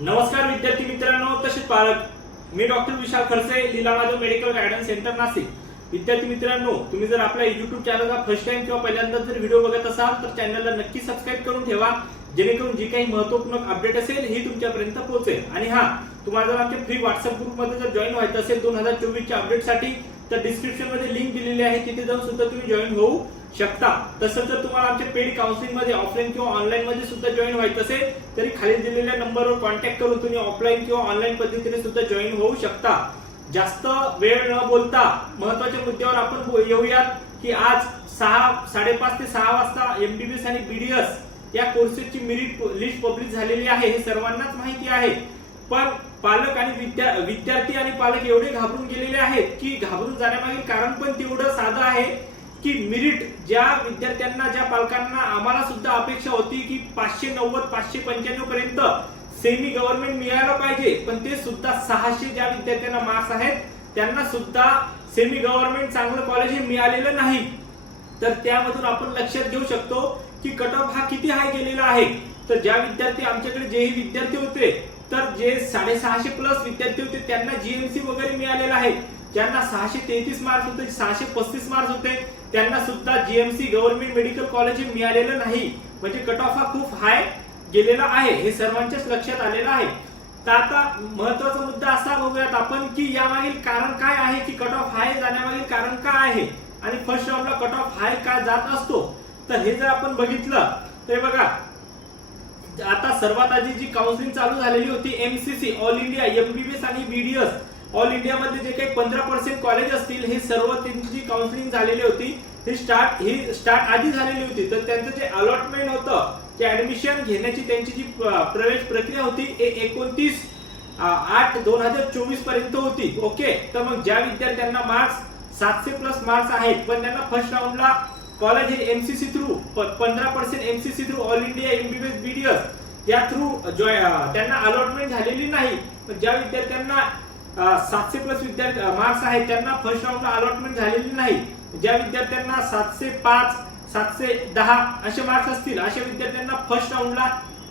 नमस्कार विद्यार्थी मित्रांनो तसेच पालक. मी doctor Vishal Kharse Leela Madhav medical guidance centre Nashik. विद्यार्थी मित्रांनो तुम्ही जर आपल्या युट्यूब चॅनलला फर्स्ट टाइम किंवा पहिल्यांदा जर व्हिडिओ बघत असाल तर चॅनलला नक्की सबस्क्राईब करून ठेवा. जेणेकरून जी काही महत्त्वपूर्ण अपडेट असेल ही तुमच्यापर्यंत पोहोचेल. आणि हा तुम्हाला जर आमच्या फ्री व्हॉट्सअप ग्रुपमध्ये जर जॉईन व्हायचं असेल दोन हजार चोवीसच्या अपडेटसाठी तर डिस्क्रिप्शनमध्ये लिंक दिलेली आहे. तिथे जाऊन सुद्धा तुम्ही जॉईन होऊ. शकता. तसंच जर तुम्हाला आमच्या पेड काउन्सिलिंगमध्ये ऑफलाईन किंवा ऑनलाईन मध्ये सुद्धा जॉईन व्हायचं असेल तरी खाली दिलेल्या नंबरवर कॉन्टॅक्ट करून तुम्ही ऑफलाईन किंवा ऑनलाईन पद्धतीने सुद्धा जॉईन होऊ शकता. जास्त वेळ न बोलता महत्त्वाच्या मुद्द्यावर आपण येऊयात की आज सहा साडेपाच ते सहा वाजता एमबीबीएस आणि बीडीएस या कोर्सेसची मेरिट लिस्ट पब्लिश झालेली आहे हे सर्वांनाच माहिती आहे. पण पालक आणि विद्या विद्यार्थी आणि पालक एवढे घाबरून गेलेले आहेत की घाबरून जाण्यामागील कारण पण तेवढं साधं आहे. की मिरिट ज्या विद्यार्थ्यांना ज्या पालकांना आम्हाला सुद्धा अपेक्षा होती की पाचशे नव्वद पाचशे पंच्याण्णव पर्यंत सेमी गव्हर्नमेंट मिळायला पाहिजे. पण ते सुद्धा सहाशे ज्या विद्यार्थ्यांना मार्क्स आहेत त्यांना सुद्धा सेमी गव्हर्नमेंट चांगलं कॉलेज हे मिळालेलं नाही. तर त्यामधून आपण लक्षात घेऊ शकतो की कट ऑफ हा किती हाय गेलेला आहे. तर ज्या विद्यार्थी आमच्याकडे जेही विद्यार्थी होते तर जे साडेसहाशे प्लस विद्यार्थी होते त्यांना जीएमसी वगैरे मिळालेला आहे. ज्यांना सहाशे तेहतीस मार्क्स होते सहाशे पस्तीस मार्क्स होते त्यांना सुद्धा जीएमसी गव्हर्नमेंट मेडिकल कॉलेज मिळालेलं नाही. म्हणजे कट ऑफ हा खूप हाय गेलेला आहे. हे सर्वांच्याच लक्षात आलेलं आहे. तर आता महत्त्वाचा मुद्दा असा बघूयात आपण की यामागील कारण काय आहे की कट ऑफ हाय जाण्यामागील कारण काय आहे? आणि फर्स्ट राऊंडला कट ऑफ हाय का जात असतो? तर हे जर आपण बघितलं तर बघा. आता सर्वात आधी जी काउन्सिलिंग चालू झालेली होती एमसीसी ऑल इंडिया एमबीबीएस आणि बीडीएस ऑल इंडिया मध्ये जे काही पंधरा पर्सेंट कॉलेज असतील हे सर्व त्यांची काउन्सिलिंग झालेली होती. ही स्टार्ट ही स्टार्ट आधी झालेली होती. तर त्यांचं जे अलॉटमेंट होतं ते ऍडमिशन घेण्याची त्यांची जी प्रवेश प्रक्रिया होती हे एकोणतीस आठ दोन हजार चोवीसपर्यंत होती. ओके? तर मग ज्या विद्यार्थ्यांना मार्क्स सातशे प्लस मार्क्स आहेत पण त्यांना फर्स्ट राऊंडला कॉलेज हे एमसीसी थ्रू पंधरा percent MCC through all India MBBS BDS या थ्रू त्यांना अलॉटमेंट झालेली नाही. पण ज्या विद्यार्थ्यांना सातशे प्लस विद्यार्थी मार्क्स आहेत. त्यांना फर्स्ट राऊंडला अलॉटमेंट झालेली नाही. ज्या विद्यार्थ्यांना सातशे पाच सातशे दहा असे मार्क्स असतील अशा विद्यार्थ्यांना फर्स्ट राऊंडला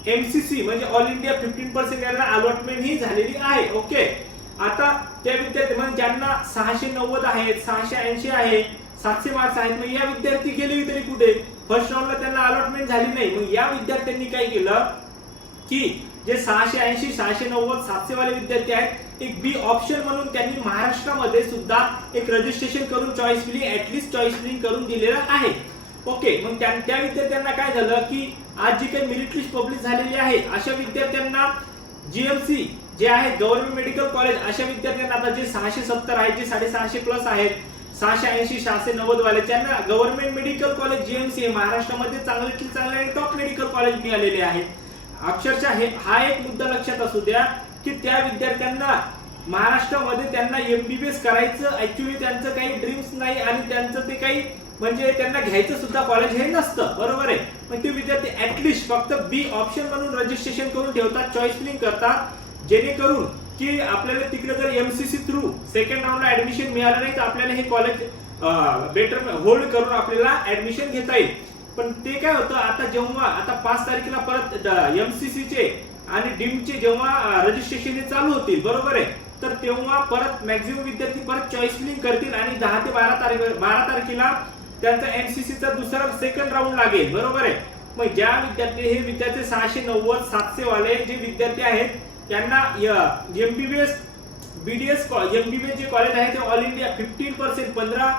एमसीसी म्हणजे ऑल इंडिया फिफ्टीन पर्सेंट यांना अलॉटमेंट ही झालेली आहे. ओके आता त्या विद्यार्थी म्हणजे ज्यांना सहाशे नव्वद आहेत सहाशे ऐंशी आहे सातशे मार्क्स आहेत मग या विद्यार्थी गेले तरी कुठे? फर्स्ट राऊंडला त्यांना अलॉटमेंट झाली नाही. मग या विद्यार्थ्यांनी काय केलं? की जे सहाशे ऐंशी सहाशे नव्वद सातशे वाले विद्यार्थी आहेत एक बी ऑप्शन म्हणून त्यांनी महाराष्ट्रामध्ये सुद्धा एक रजिस्ट्रेशन करून choice filling at least choice filling करून दिलेलं आहे. ओके मग त्या त्या विद्यार्थ्यांना काय झालं की आज जी काही मेरिट लिस्ट पब्लिश झालेली आहे अशा विद्यार्थ्यांना जीएमसी जे आहे गव्हर्नमेंट मेडिकल कॉलेज अशा विद्यार्थ्यांना आता जे सहाशे सत्तर आहेत जे साडेसहाशे प्लस आहेत सहाशे ऐंशी सहाशे नव्वद वाले त्यांना गव्हर्नमेंट मेडिकल कॉलेज जीएमसी महाराष्ट्रामध्ये चांगले चांगले आणि टॉप मेडिकल कॉलेज मिळालेले आहेत. अक्षरशः हे हा एक मुद्दा लक्षात असू द्या की त्या विद्यार्थ्यांना महाराष्ट्रामध्ये त्यांना एमबीबीएस करायचं ऍक्च्युली त्यांचं काही ड्रीम्स नाही आणि त्यांचं ते काही म्हणजे त्यांना घ्यायचं सुद्धा कॉलेज हे नसतं. बरोबर आहे? पण ते विद्यार्थी ऍटलिस्ट फक्त बी ऑप्शन म्हणून रजिस्ट्रेशन करून ठेवतात चॉईस फिलिंग करतात जेणेकरून की आपल्याला तिकडे जर एमसीसी थ्रू सेकंड राऊंडला ऍडमिशन मिळालं नाही तर आपल्याला हे कॉलेज बेटर होल्ड करून आपल्याला ऍडमिशन घेता येईल. पण ते काय होतं आता जेव्हा आता पाच तारखेला परत एमसीसीचे आणि डीम चे जेव्हा रजिस्ट्रेशन चालू होतील बरोबर आहे? तर तेव्हा परत मॅक्झिमम विद्यार्थी परत चॉईस फिलिंग करतील आणि दहा ते बारा तारीख बारा तारखेला त्यांचा एमसीसीचा दुसरा सेकंड राऊंड लागेल बरोबर आहे? मग ज्या विद्यार्थी हे विद्यार्थी सहाशे नव्वद सातशे वाले जे विद्यार्थी आहेत त्यांना एमबीबीएस बीडीएस एमबीबीएस जे कॉलेज आहे ते ऑल इंडिया फिफ्टीन पर्सेंट पंधरा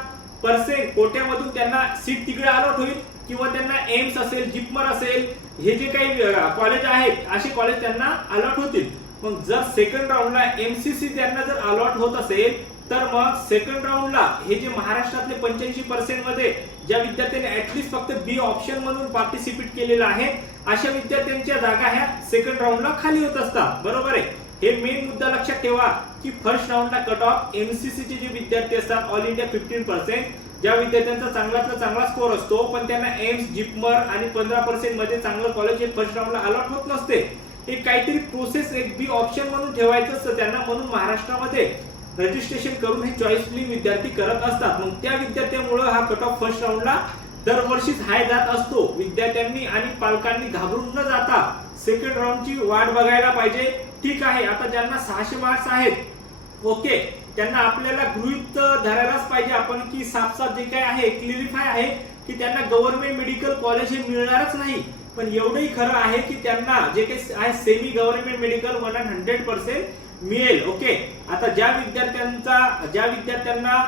पर्सेंट कोट्यामधून त्यांना सीट तिकडे अलॉट होईल. किंवा त्यांना एम्स असेल जिपमर असेल हे जे काही कॉलेज आहेत असे कॉलेज त्यांना अलॉट होतील. मग जर सेकंड राऊंडला एमसीसी त्यांना जर अलॉट होत असेल तर मग सेकंड राऊंडला हे जे महाराष्ट्रातले पंच्याऐंशी पर्सेंटमध्ये ज्या विद्यार्थ्यांनी ऍटलिस्ट फक्त बी ऑप्शन म्हणून पार्टिसिपेट केलेलं आहे अशा विद्यार्थ्यांच्या जागा ह्या सेकंड राऊंडला खाली होत असतात. बरोबर आहे? हे मेन मुद्दा लक्षात ठेवा की फर्स्ट राऊंडला कट ऑफ एमसीसी चे जे विद्यार्थी असतात ऑल इंडिया फिफ्टीन पर्सेंट ज्या विद्यार्थ्यांचा चांगल्यातला चांगला स्कोर असतो पण त्यांना एम्स जिपमर आणि पंधरा पर्सेंटमध्ये चांगलं कॉलेज हे फर्स्ट राऊंडला अलॉट होत नसते. एक काहीतरी प्रोसेस एक बी ऑप्शन म्हणून ठेवायचं असतं त्यांना म्हणून महाराष्ट्रामध्ये रजिस्ट्रेशन करून हे चॉईस फिलिंग विद्यार्थी करत असतात. मग त्या विद्यार्थ्यामुळे हा कट ऑफ फर्स्ट राऊंडला दरवर्षीच हाय जात असतो. विद्यार्थ्यांनी आणि पालकांनी घाबरून न जाता सेकंड राऊंडची वाट बघायला पाहिजे. ठीक आहे आता ज्यांना सहाशे मार्क्स आहेत ओके त्यांना आपल्याला गृहित धरायलाच पाहिजे आपण की साफसाफ जे काय आहे क्लिरिफाय आहे की त्यांना गव्हर्नमेंट मेडिकल कॉलेज हे मिळणारच नाही. पण एवढंही खरं आहे की त्यांना जे काही आहे semi government medical one hundred percent मिळेल. ओके आता ज्या विद्यार्थ्यांचा ज्या विद्यार्थ्यांना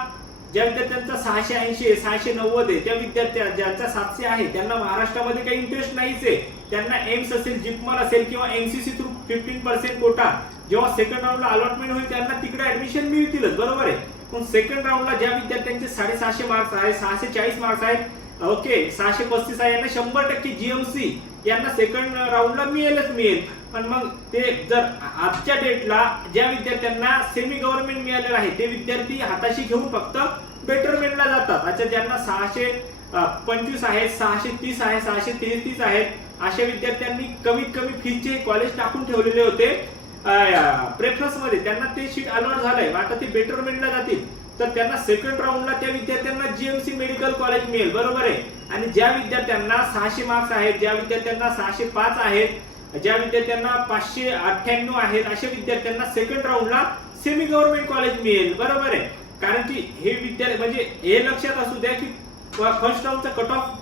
ज्या विद्यार्थ्यांचा सहाशे ऐंशी सहाशे नव्वद आहे त्या विद्यार्थ्या ज्यांचा सातशे आहे त्यांना महाराष्ट्रामध्ये काही इंटरेस्ट नाहीच आहे. त्यांना एम्स असेल जिपमर असेल किंवा MCC through fifteen percent quota जेव्हा सेकंड राऊंडला अलॉटमेंट होईल त्यांना तिकडे ऍडमिशन मिळतीलच बरोबर आहे? पण सेकंड राऊंडला ज्या विद्यार्थ्यांचे साडेसहाशे मार्क्स आहेत सहाशे चाळीस मार्क्स आहेत ओके सहाशे पस्तीस आहे यांना शंभर टक्के जीएमसी यांना सेकंड राऊंडला मिळेलच मिळेल. पण मग ते जर आजच्या डेटला ज्या विद्यार्थ्यांना सेमी गव्हर्नमेंट मिळालेलं आहे ते विद्यार्थी हाताशी घेऊन फक्त बेटरमेंटला जातात. अच्छा ज्यांना सहाशे पंचवीस आहेत सहाशे तीस आहे सहाशे तेहतीस आहेत अशा विद्यार्थ्यांनी कमीत कमी फीचे कॉलेज टाकून ठेवलेले होते. प्रेफरन्समध्ये त्यांना ते शीट अलॉट झालंय. आता ते बेटरमेंटला जातील. तर त्यांना सेकंड राऊंडला त्या विद्यार्थ्यांना जीएमसी मेडिकल कॉलेज मिळेल. बरोबर आहे? आणि ज्या विद्यार्थ्यांना सहाशे मार्क्स आहेत ज्या विद्यार्थ्यांना सहाशे पाच आहेत ज्या विद्यार्थ्यांना पाचशे अठ्ठ्याण्णव आहेत अशा विद्यार्थ्यांना सेकंड राऊंडला सेमी गव्हर्नमेंट कॉलेज मिळेल. बरोबर आहे? कारण की हे विद्यार्थी म्हणजे हे लक्षात असू द्या की फर्स्ट राऊंडचा कट ऑफ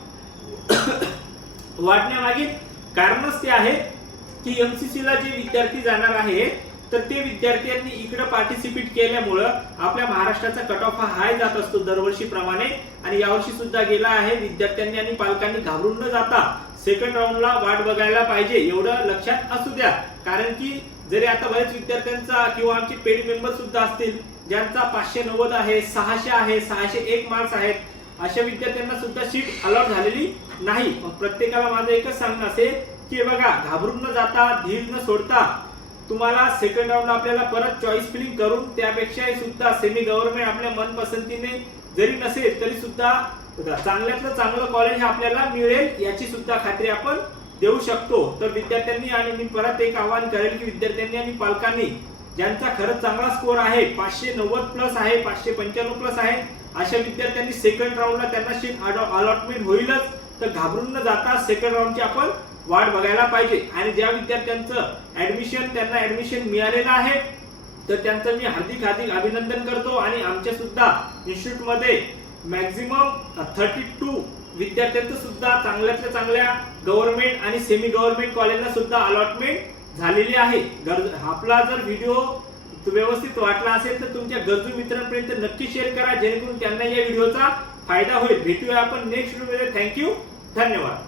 वाढण्यामागे कारणच ते आहे की एमसीसी ला जे विद्यार्थी जाणार आहे तर ते विद्यार्थ्यांनी इकडे पार्टिसिपेट केल्यामुळं आपल्या महाराष्ट्राचा कट ऑफ हा हाय जात असतो दरवर्षीप्रमाणे. आणि यावर्षी सुद्धा गेला आहे विद्यार्थ्यांनी आणि पालकांनी घाबरून न जाता सेकंड राऊंडला वाट बघायला पाहिजे एवढं लक्षात असू द्या. कारण की जरी आता बरेच विद्यार्थ्यांचा किंवा आमचे पेड मेंबर सुद्धा असतील ज्यांचा पाचशे नव्वद आहे सहाशे आहे सहाशे एक मार्क्स आहेत अशा विद्यार्थ्यांना सुद्धा सीट अलॉट झालेली नाही. मग प्रत्येकाला माझं एकच सांगणं असेल की बघा घाबरून न जाता धीर न सोडता तुम्हाला सेकंड राऊंड आपल्याला परत चॉईस फिलिंग करून त्यापेक्षा सुद्धा सेमी गव्हर्नमेंट आपल्या मनपसंतीने जरी नसेल तरी सुद्धा चांगल्यातलं चांगलं कॉलेज हे आपल्याला मिळेल याची सुद्धा खात्री आपण देऊ शकतो. तर विद्यार्थ्यांनी आणि मी परत एक आवाहन करेल की विद्यार्थ्यांनी आणि पालकांनी ज्यांचा खरंच चांगला स्कोर आहे पाचशे नव्वद प्लस आहे पाचशे पंच्याण्णव प्लस आहे अशा विद्यार्थ्यांनी सेकंड राऊंडला त्यांना सीट अलॉटमेंट होईलच. तर घाबरून न जाता सेकंड राऊंडची आपण वाट बघायला पाहिजे. आणि ज्या विद्यार्थ्यांचं ऍडमिशन त्यांना ऍडमिशन मिळालेलं आहे तर त्यांचं मी हार्दिक हार्दिक अभिनंदन करतो. आणि आमच्या सुद्धा इन्स्टिट्यूटमध्ये मॅक्झिमम थर्टी टू विद्यार्थ्यांचं सुद्धा चांगल्यातल्या चांगल्या गव्हर्नमेंट आणि सेमी गव्हर्नमेंट कॉलेजला सुद्धा अलॉटमेंट झालेली आहे. गरज आपला जर व्हिडिओ व्यवस्थित वाटला असेल तर तुमच्या गरजू मित्रांपर्यंत नक्की शेअर करा. जेणेकरून त्यांना या व्हिडिओचा फायदा होईल. भेटूया आपण नेक्स्ट व्हिडिओमध्ये थँक्यू धन्यवाद.